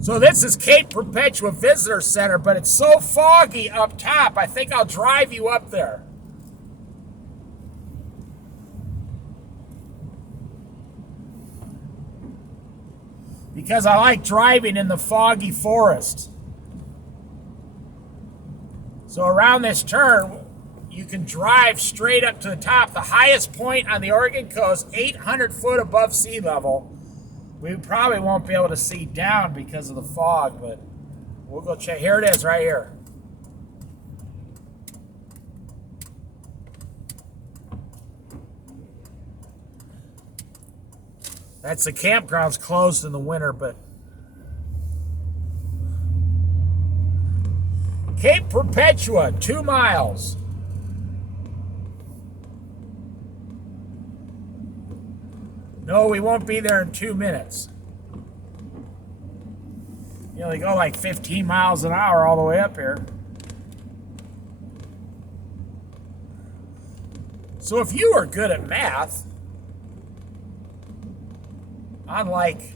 So this is Cape Perpetua Visitor Center, but it's so foggy up top, I think I'll drive you up there. Because I like driving in the foggy forest. So around this turn, you can drive straight up to the top. The highest point on the Oregon coast, 800 foot above sea level. We probably won't be able to see down because of the fog, but we'll go check. Here it is, right here. That's the campground's closed in the winter, but Cape Perpetua, 2 miles. No, we won't be there in 2 minutes. You know, they go like 15 miles an hour all the way up here. So if you are good at math, unlike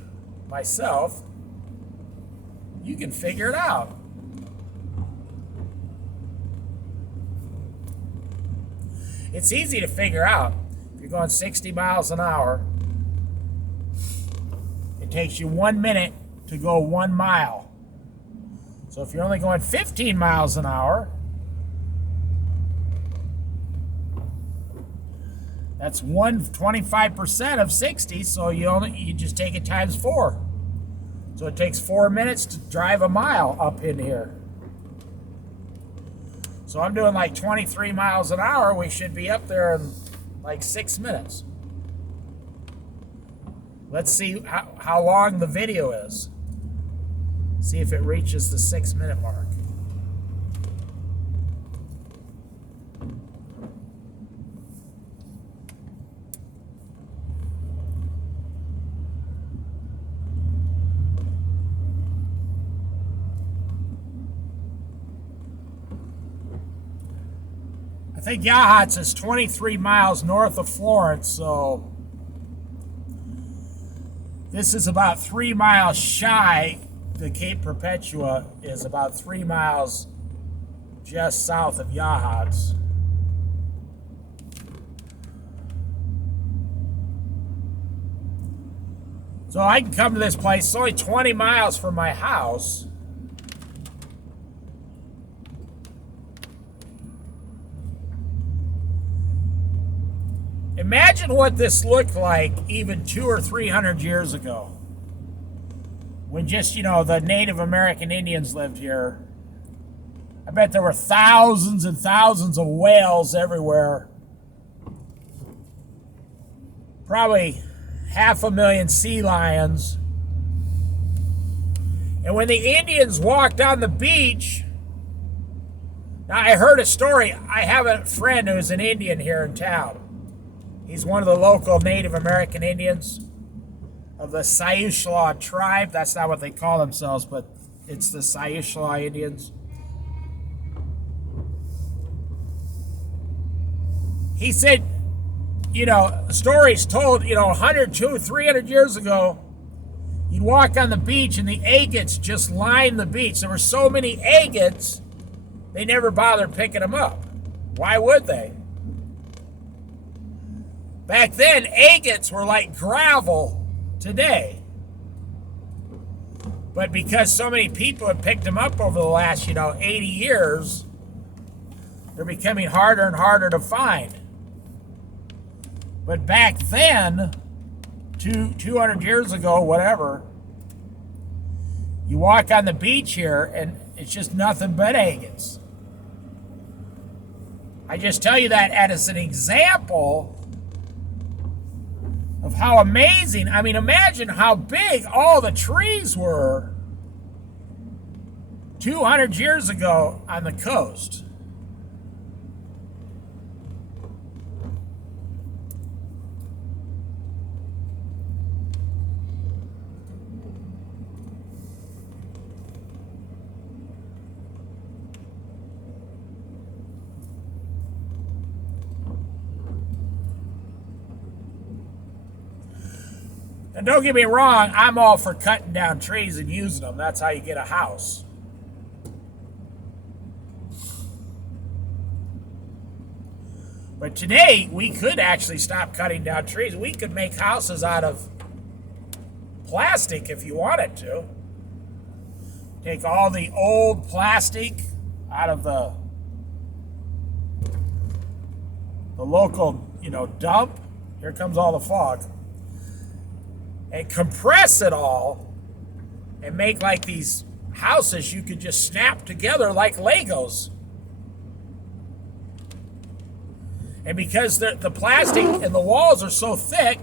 myself, you can figure it out. It's easy to figure out. If you're going 60 miles an hour, it takes you 1 minute to go 1 mile. So if you're only going 15 miles an hour, that's 25% of 60, so you just take it times 4. So it takes 4 minutes to drive a mile up in here. So I'm doing like 23 miles an hour. We should be up there in like 6 minutes. Let's see how long the video is. See if it reaches the 6 minute mark. I think Yachats is 23 miles north of Florence, so this is about 3 miles shy. The Cape Perpetua is about 3 miles just south of Yachats. So I can come to this place. It's only 20 miles from my house. Imagine what this looked like even 200 or 300 years ago. When just, the Native American Indians lived here. I bet there were thousands and thousands of whales everywhere. Probably 500,000 sea lions. And when the Indians walked on the beach, now I heard a story. I have a friend who's an Indian here in town. He's one of the local Native American Indians of the Siuslaw tribe. That's not what they call themselves, but it's the Siuslaw Indians. He said, stories told, 100, 200, 300 years ago, you'd walk on the beach and the agates just lined the beach. There were so many agates, they never bothered picking them up. Why would they? Back then, agates were like gravel today. But because so many people have picked them up over the last, 80 years, they're becoming harder and harder to find. But back then, 200 years ago, whatever, you walk on the beach here and it's just nothing but agates. I just tell you that as an example of how amazing. I mean, imagine how big all the trees were 200 years ago on the coast. And don't get me wrong, I'm all for cutting down trees and using them. That's how you get a house. But today, we could actually stop cutting down trees. We could make houses out of plastic if you wanted to. Take all the old plastic out of the local, dump. Here comes all the fog. And compress it all and make like these houses you could just snap together like Legos. And because the plastic and the walls are so thick,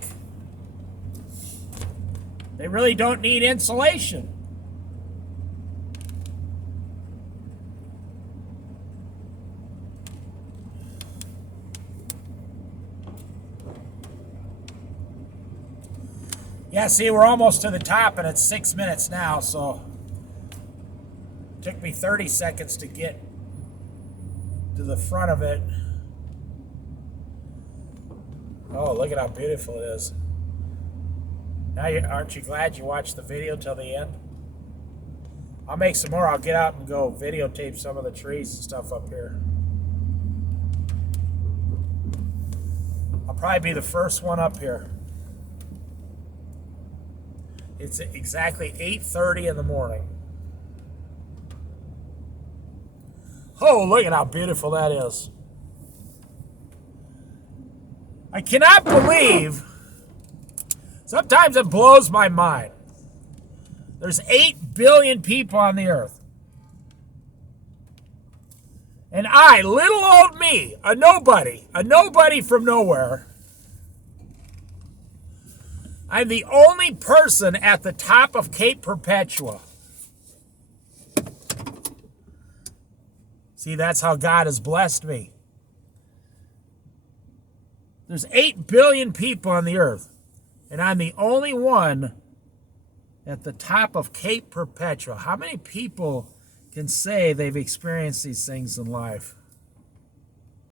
they really don't need insulation. Yeah, see, we're almost to the top, and it's 6 minutes now, so it took me 30 seconds to get to the front of it. Oh, look at how beautiful it is. Now, aren't you glad you watched the video till the end? I'll make some more. I'll get out and go videotape some of the trees and stuff up here. I'll probably be the first one up here. It's exactly 8:30 in the morning. Oh, look at how beautiful that is. I cannot believe, sometimes it blows my mind. There's 8 billion people on the earth. And I, little old me, a nobody from nowhere, I'm the only person at the top of Cape Perpetua. See, that's how God has blessed me. There's 8 billion people on the earth, and I'm the only one at the top of Cape Perpetua. How many people can say they've experienced these things in life?